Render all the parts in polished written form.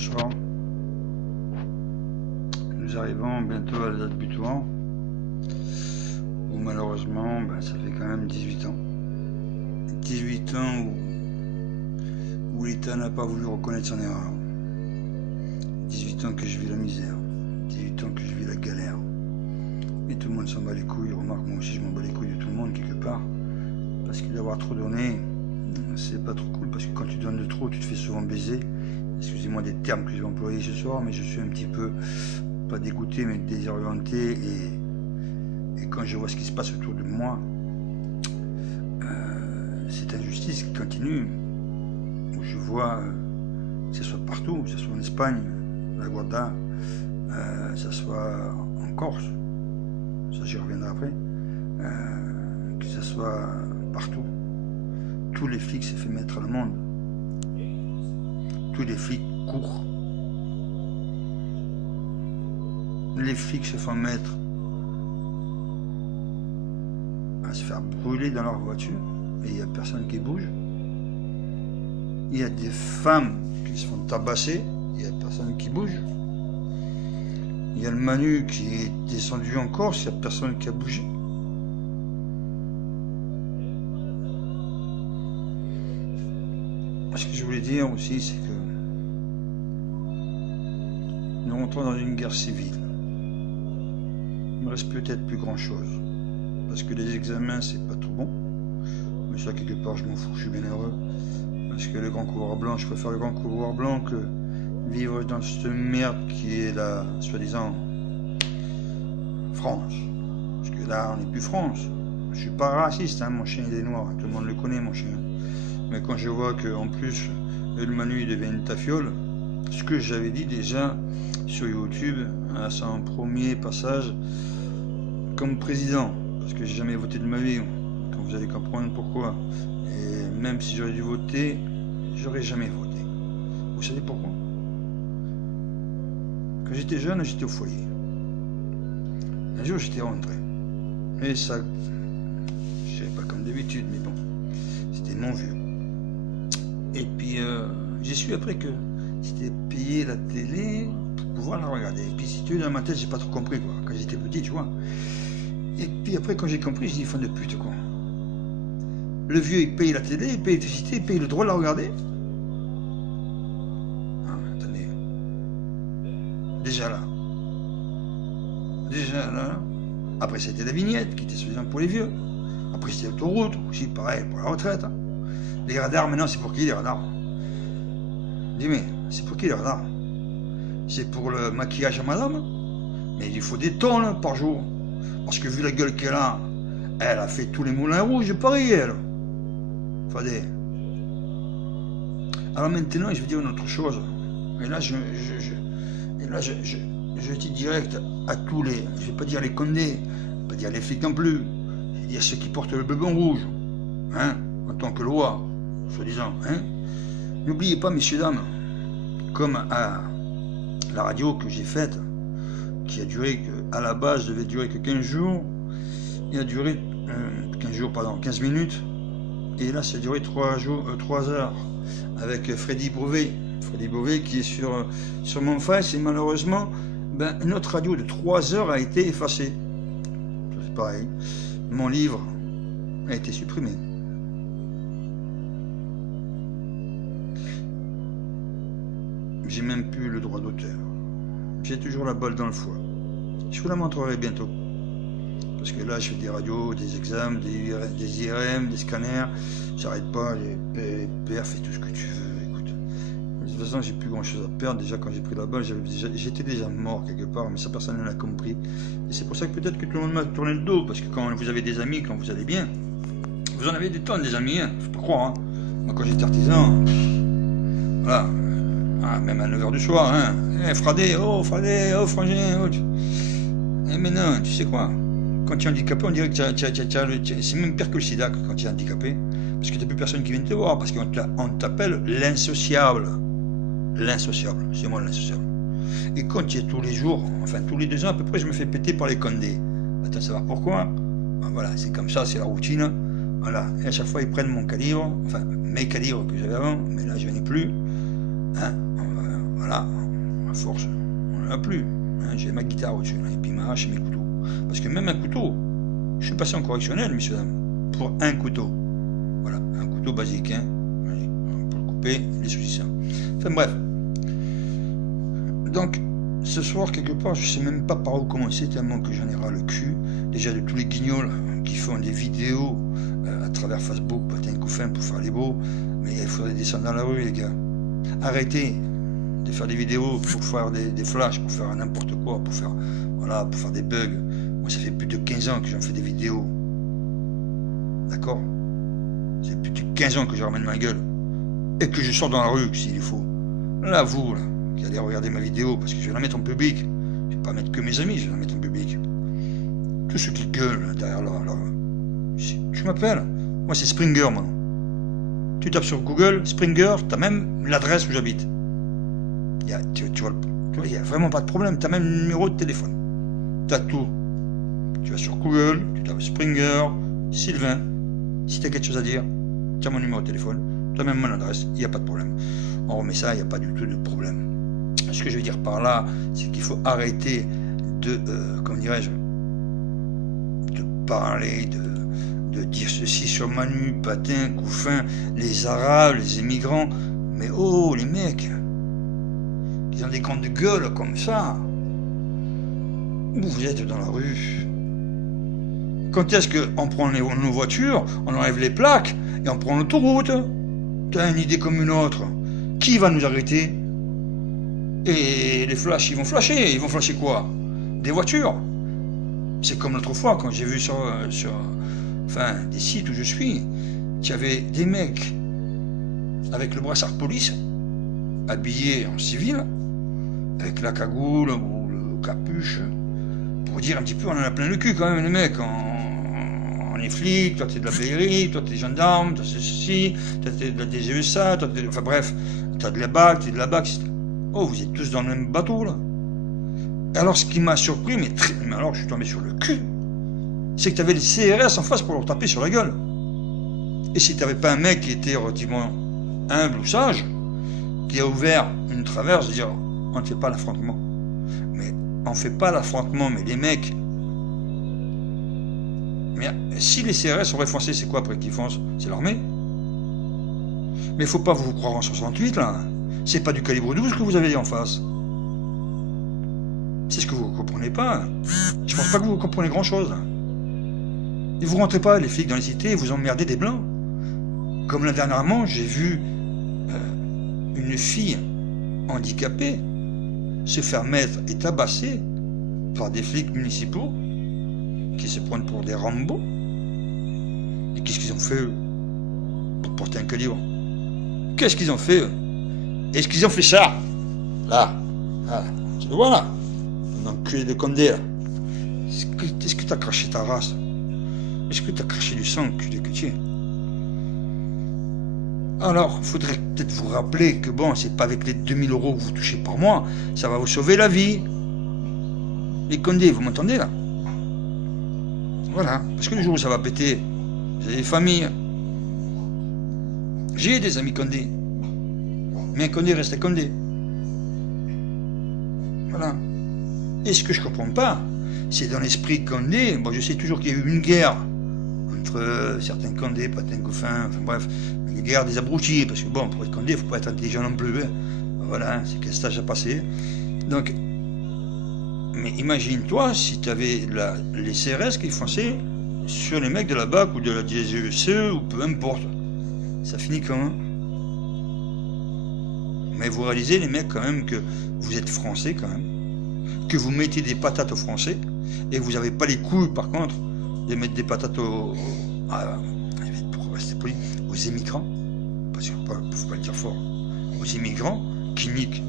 bonsoir. Nous arrivons bientôt à la date butoir, où malheureusement, ça fait quand même 18 ans. 18 ans où l'État n'a pas voulu reconnaître son erreur. 18 ans que je vis la misère. 18 ans que je vis la galère. Et tout le monde s'en bat les couilles. Remarque, moi aussi je m'en bats les couilles de tout le monde quelque part. Parce que d'avoir trop donné, c'est pas trop cool. Parce que quand tu donnes de trop, tu te fais souvent baiser. Excusez-moi des termes que je vais employer ce soir, mais je suis un petit peu, pas dégoûté, mais désorienté. Et quand je vois ce qui se passe autour de moi, cette injustice qui continue, où je vois, que ce soit partout, que ce soit en Espagne, la Guarda, que ce soit en Corse, ça j'y reviendrai après, que ce soit partout, tous les flics s'est fait mettre à l'amende. Tous les flics courent. Les flics se font mettre à se faire brûler dans leur voiture et il n'y a personne qui bouge. Il y a des femmes qui se font tabasser, il n'y a personne qui bouge. Il y a le Manu qui est descendu en Corse, il n'y a personne qui a bougé. Ce que je voulais dire aussi, c'est que nous rentrons dans une guerre civile. Il me reste peut-être plus grand chose. Parce que les examens, c'est pas trop bon. Mais ça, quelque part, je m'en fous, je suis bien heureux. Parce que le grand couloir blanc, je préfère le grand couloir blanc que vivre dans cette merde qui est la, soi-disant, France. Parce que là, on n'est plus France. Je suis pas raciste, hein, mon chien il est noir. Tout le monde le connaît, mon chien. Mais quand je vois qu'en plus, le Manu devient une tafiole, ce que j'avais dit déjà sur YouTube, à son premier passage, comme président, parce que j'ai jamais voté de ma vie, quand vous allez comprendre pourquoi. Et même si j'aurais dû voter, j'aurais jamais voté. Vous savez pourquoi? Quand j'étais jeune, j'étais au foyer. Un jour, j'étais rentré. Et ça, je savais pas comme d'habitude, mais bon, c'était mon vieux. Et puis, j'ai su après que c'était payer la télé pour pouvoir la regarder. Et puis, si tu veux, dans ma tête, j'ai pas trop compris, quoi, quand j'étais petit, tu vois. Et puis après, quand j'ai compris, j'ai dit, fin de pute, quoi. Le vieux, il paye la télé, il paye l'électricité, il paye le droit de la regarder. Ah, attendez. Déjà là. Après, c'était la vignette, qui était soi-disant pour les vieux. Après, c'était l'autoroute, aussi, pareil, pour la retraite. Hein. Les radars, maintenant, c'est pour qui, les radars? Dis, mais c'est pour qui, les radars? C'est pour le maquillage à madame? Mais il faut des tonnes par jour. Parce que vu la gueule qu'elle a fait tous les moulins rouges, pareil, elle. Fadé. Alors maintenant, je vais dire une autre chose. Et là, je dis direct à tous les... Je vais pas dire les condés, pas dire les flics non plus. Je vais dire ceux qui portent le bleu rouge. Hein, en tant que loi, soi-disant. Hein. N'oubliez pas, messieurs, dames, comme à la radio que j'ai faite, qui a duré, à la base, devait durer que 15 jours, il a duré 15 minutes, et là, ça a duré 3 heures, avec Freddy Beauvais qui est sur mon face, et malheureusement, notre radio de 3 heures a été effacée. C'est pareil, mon livre a été supprimé. J'ai même plus le droit d'auteur. J'ai toujours la balle dans le foie. Je vous la montrerai bientôt. Parce que là, je fais des radios, des examens, des IRM, des scanners. J'arrête pas, les perfs et tout ce que tu veux. Écoute. De toute façon, j'ai plus grand chose à perdre. Déjà, quand j'ai pris la balle, j'étais déjà mort quelque part, mais ça, personne ne l'a compris. Et c'est pour ça que peut-être que tout le monde m'a tourné le dos. Parce que quand vous avez des amis, quand vous allez bien, vous en avez des tonnes, des amis, hein. Faut pas croire, hein. Moi, quand j'étais artisan, voilà. Ah, même à 9h du soir, hein. Fradé, oh frangin, oh. Et maintenant, tu sais quoi? Quand tu es handicapé, on dirait que c'est même pire que le sida quand tu es handicapé. Parce que tu n'as plus personne qui vient te voir, parce qu'on t'appelle l'insociable. L'insociable, c'est moi l'insociable. Et quand tu es tous les jours, enfin tous les 2 ans à peu près, je me fais péter par les condés. Attends, savoir pourquoi? Voilà, c'est comme ça, c'est la routine. Voilà, et à chaque fois, ils prennent mon calibre, enfin mes calibres que j'avais avant, mais là, je n'en ai plus. Hein, voilà, à force, on n'en a plus. Hein, j'ai ma guitare au-dessus, et puis ma hache et mes couteaux. Parce que même un couteau, je suis passé en correctionnel, messieurs dames, pour un couteau. Voilà, un couteau basique, hein, pour couper les saucissons. Enfin bref. Donc, ce soir, quelque part, je sais même pas par où commencer, tellement que j'en ai ras le cul. Déjà de tous les guignols qui font des vidéos à travers Facebook, patin couffin pour faire les beaux. Mais il faudrait descendre dans la rue, les gars. Arrêtez de faire des vidéos pour faire des flashs, pour faire n'importe quoi, pour faire, voilà, pour faire des bugs. Moi, ça fait plus de 15 ans que j'en fais des vidéos. D'accord? Ça fait plus de 15 ans que je ramène ma gueule. Et que je sors dans la rue, s'il faut. Là, vous, là, qui allez regarder ma vidéo, parce que je vais la mettre en public. Je vais pas mettre que mes amis, je vais la mettre en public. Tous ceux qui gueulent derrière là. Tu m'appelles? Moi, c'est Springer, moi. Tu tapes sur Google, Springer, tu as même l'adresse où j'habite. Tu vois, il n'y a vraiment pas de problème. Tu as même le numéro de téléphone. Tu as tout. Tu vas sur Google, tu tapes Springer, Sylvain. Si tu as quelque chose à dire, tu as mon numéro de téléphone. Tu as même mon adresse. Il n'y a pas de problème. On remet ça, il n'y a pas du tout de problème. Ce que je veux dire par là, c'est qu'il faut arrêter de, comment dirais-je, de parler, de dire ceci sur Manu, Patin, Couffin, les Arabes, les immigrants. Mais oh, les mecs, ils ont des grandes gueules comme ça. Vous êtes dans la rue. Quand est-ce qu'on prend nos voitures, on enlève les plaques et on prend l'autoroute? T'as une idée comme une autre. Qui va nous arrêter? Et les flashs, ils vont flasher. Ils vont flasher quoi? Des voitures. C'est comme l'autre fois, quand j'ai vu sur des sites où je suis, il y avait des mecs avec le brassard police, habillés en civil, avec la cagoule ou le capuche, pour dire un petit peu, on en a plein le cul quand même, les mecs. On est flic, toi t'es de la BRI, toi t'es gendarme, toi c'est ceci, toi t'es de la DGSA, toi t'es... Enfin bref, t'as de la BAC, t'es de la BAC. Oh, vous êtes tous dans le même bateau, là. Alors, ce qui m'a surpris, mais alors je suis tombé sur le cul, c'est que t'avais les CRS en face pour leur taper sur la gueule. Et si t'avais pas un mec qui était relativement humble ou sage, qui a ouvert une traverse, de dire, on ne fait pas l'affrontement. Mais on fait pas l'affrontement, mais les mecs... Mais si les CRS auraient foncé, c'est quoi après qu'ils foncent? C'est l'armée. Mais faut pas vous croire en 68, là. C'est pas du calibre 12 que vous avez en face. C'est ce que vous comprenez pas. Je pense pas que vous comprenez grand-chose. Et vous rentrez pas, les flics, dans les cités, et vous emmerdez des blancs. Comme là, dernièrement, j'ai vu une fille handicapée se faire mettre et tabasser par des flics municipaux qui se prennent pour des Rambo. Et qu'est-ce qu'ils ont fait, eux, pour porter un calibre? Qu'est-ce qu'ils ont fait, eux? Est-ce qu'ils ont fait ça? Là. Tu le vois, là? Un enculé de Condé, là. Est-ce que t'as craché ta race? Est-ce que t'as craché du sang, cul de cutier? Alors, il faudrait peut-être vous rappeler que bon, c'est pas avec les 2000 € que vous touchez par mois, ça va vous sauver la vie. Les Condé, vous m'entendez, là? Voilà, parce que le jour où ça va péter, vous avez des familles. J'ai des amis Condé. Mais un Condé reste un Condé. Voilà. Et ce que je comprends pas, c'est dans l'esprit Condé, bon, je sais toujours qu'il y a eu une guerre entre certains Condé, Patin Couffin, enfin bref, une guerre des abrutis, parce que bon, pour être Condé, il ne faut pas être intelligent non plus. Hein. Voilà, c'est quel stage à passer. Donc, mais imagine-toi si tu avais les CRS qui fonçaient sur les mecs de la BAC ou de la DGSE ou peu importe. Ça finit comment? Mais vous réalisez, les mecs, quand même, que vous êtes français, quand même, que vous mettez des patates aux Français, et vous n'avez pas les couilles, par contre, de mettre des patates aux immigrants, parce qu'il ne faut pas le dire fort, aux immigrants qui niquent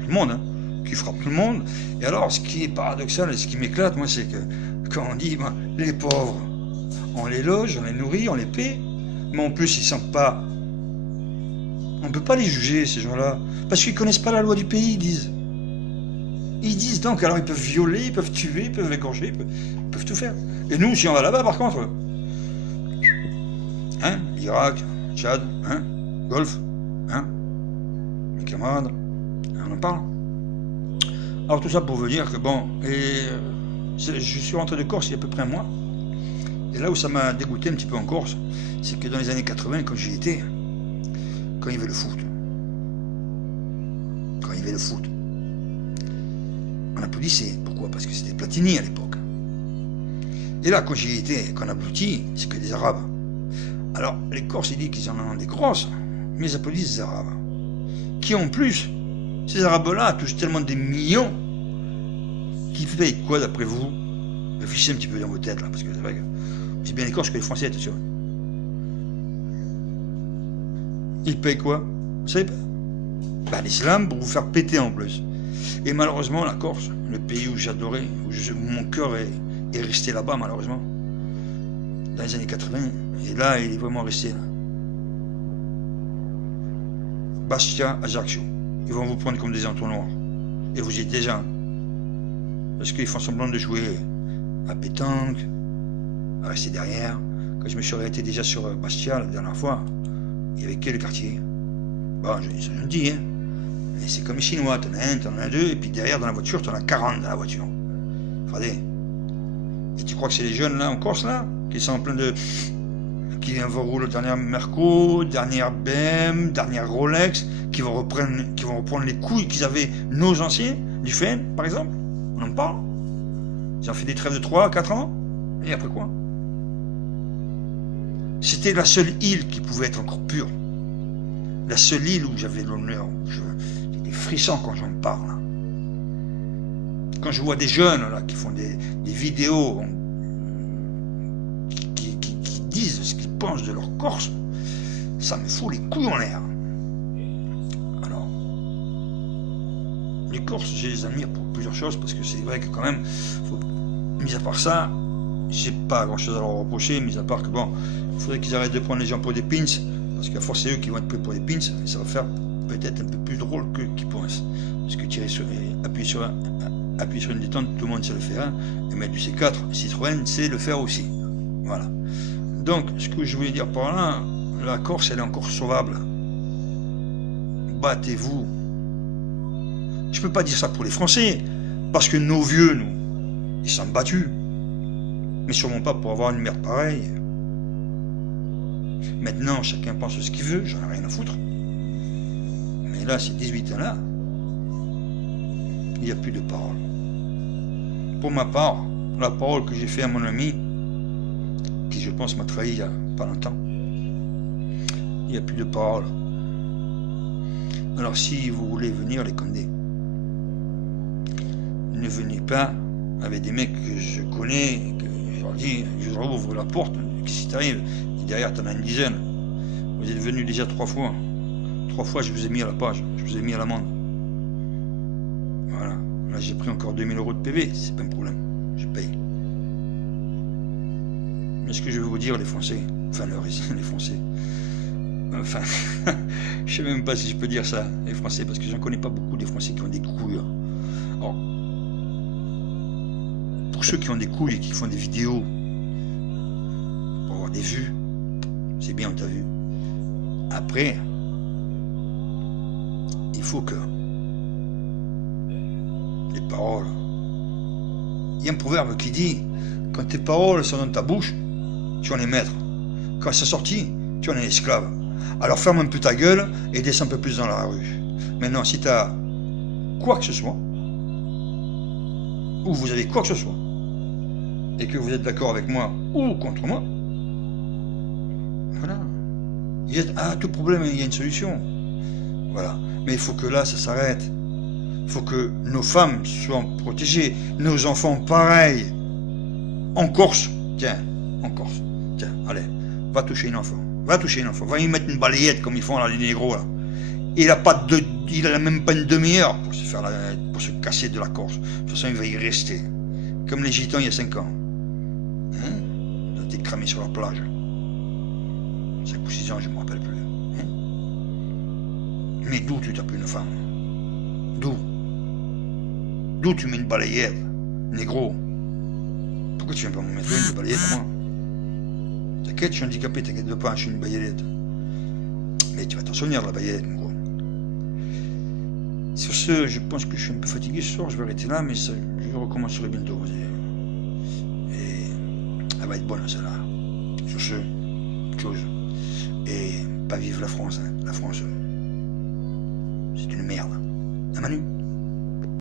tout le monde, hein, qui frappent tout le monde. Et alors, ce qui est paradoxal et ce qui m'éclate, moi, c'est que quand on dit, ben, les pauvres, on les loge, on les nourrit, on les paie, mais en plus, ils ne sentent pas. On ne peut pas les juger, ces gens-là, parce qu'ils ne connaissent pas la loi du pays, ils disent. Ils disent donc, alors ils peuvent violer, ils peuvent tuer, ils peuvent égorger, ils peuvent tout faire. Et nous, si on va là-bas, par contre, hein, Irak, Tchad, hein, Golfe, hein, mes camarades, On en parle. Alors tout ça pour vous dire que bon, je suis rentré de Corse il y a à peu près un mois. Et là où ça m'a dégoûté un petit peu en Corse, c'est que dans les années 80, quand j'y étais, quand il y avait le foot, on applaudissait. Pourquoi? Parce que c'était Platini à l'époque. Et là, quand j'y étais, quand on applaudit, c'est que des Arabes. Alors, les Corses, ils disent qu'ils en ont des grosses, mais ils applaudissent des Arabes. Qui en plus, ces Arabes-là touchent tellement des millions, qui payent quoi d'après vous? Réfléchissez un petit peu dans vos têtes, là, parce que c'est vrai que c'est bien les Corses que les Français, attention. Ils payent quoi? Vous savez pas? Bah, l'islam pour vous faire péter en plus. Et malheureusement, la Corse, le pays où j'adorais, où mon cœur est resté là-bas, malheureusement, dans les années 80, et là, il est vraiment resté là. Bastia, Ajaccio. Ils vont vous prendre comme des entonnoirs. Et vous y êtes déjà. Parce qu'ils font semblant de jouer à pétanque, à rester derrière. Quand je me suis arrêté déjà sur Bastia la dernière fois, il n'y avait que le quartier. Bon, je dis, hein. Et c'est comme les Chinois, t'en as un, t'en as deux, et puis derrière dans la voiture, t'en as 40 dans la voiture. Regardez. Et tu crois que c'est les jeunes là en Corse là, qui sont en plein de. Qui viennent vous rouler le dernier Merco, dernière BM, dernière Rolex, qui vont reprendre les couilles qu'ils avaient nos anciens, du FN par exemple. On en parle. Ils ont fait des trêves de 3 à 4 ans. Et après quoi? C'était la seule île qui pouvait être encore pure. La seule île où j'avais l'honneur. J'ai des frissons quand j'en parle. Quand je vois des jeunes là, qui font des vidéos, qui disent ce qu'ils pensent de leur Corse, ça me fout les couilles en l'air. Alors, les Corses, je les admire pour plusieurs choses, parce que c'est vrai que quand même, mis à part ça, j'ai pas grand chose à leur reprocher, mis à part que bon, il faudrait qu'ils arrêtent de prendre les gens pour des pins, parce qu'à force c'est eux qui vont être pris pour des pins, et ça va faire peut-être un peu plus drôle qu'eux qui pensent. Parce que appuyer sur une détente, tout le monde sait le faire, et mettre du C4, Citroën sait le faire aussi. Voilà. Donc, ce que je voulais dire par là, la Corse, elle est encore sauvable. Battez-vous. Je peux pas dire ça pour les Français, parce que nos vieux, nous, ils sont battus. Mais sûrement pas pour avoir une merde pareille. Maintenant, chacun pense ce qu'il veut, j'en ai rien à foutre. Mais là, ces 18 ans-là, il n'y a plus de parole. Pour ma part, la parole que j'ai faite à mon ami, qui je pense m'a trahi il y a pas longtemps, il n'y a plus de parole. Alors si vous voulez venir les Condés, ne venez pas avec des mecs que je connais, que je leur dis, je leur ouvre la porte, qu'est-ce qui t'arrive? Et derrière t'en as une dizaine. Vous êtes venus déjà 3 fois. 3 fois je vous ai mis à la page, je vous ai mis à l'amende. Voilà. Là j'ai pris encore 2000 € de PV, c'est pas un problème, je paye. Mais ce que je veux vous dire, les Français, enfin les Français, enfin, je sais même pas si je peux dire ça, les Français, parce que j'en connais pas beaucoup des Français qui ont des couilles. Alors, pour ceux qui ont des couilles et qui font des vidéos pour avoir des vues, c'est bien, on t'a vu. Après, il faut que les paroles. Il y a un proverbe qui dit, quand tes paroles sont dans ta bouche, tu en es maître. Quand c'est sorti, tu en es esclave. Alors ferme un peu ta gueule et descends un peu plus dans la rue. Maintenant, si tu as quoi que ce soit, ou vous avez quoi que ce soit, et que vous êtes d'accord avec moi ou contre moi, voilà. À tout problème, il y a une solution. Voilà. Mais il faut que là, ça s'arrête. Il faut que nos femmes soient protégées, nos enfants pareil. En Corse, tiens, en Corse, tiens, allez, va toucher une enfant, va y mettre une balayette comme ils font là, les négros là. Il a même pas une demi-heure pour se casser de la Corse. De toute façon, il va y rester. Comme les Gitans il y a 5 ans. Hein? Il a été cramé sur la plage. 5 ou 6 ans, je ne me rappelle plus. Hein? Mais d'où tu tapes une femme? D'où tu mets une balayette, négro? Pourquoi tu viens pas me mettre une balayette à moi? T'inquiète, je suis handicapé, t'inquiète pas, je suis une balayette. Mais tu vas t'en souvenir de la balayette, mon gros. Sur ce, je pense que je suis un peu fatigué ce soir, je vais arrêter là, mais ça, je recommencerai bientôt. Et elle va être bonne celle-là. Sur ce, chose. Et pas vive la France, hein. La France, c'est une merde. Hein, Manu?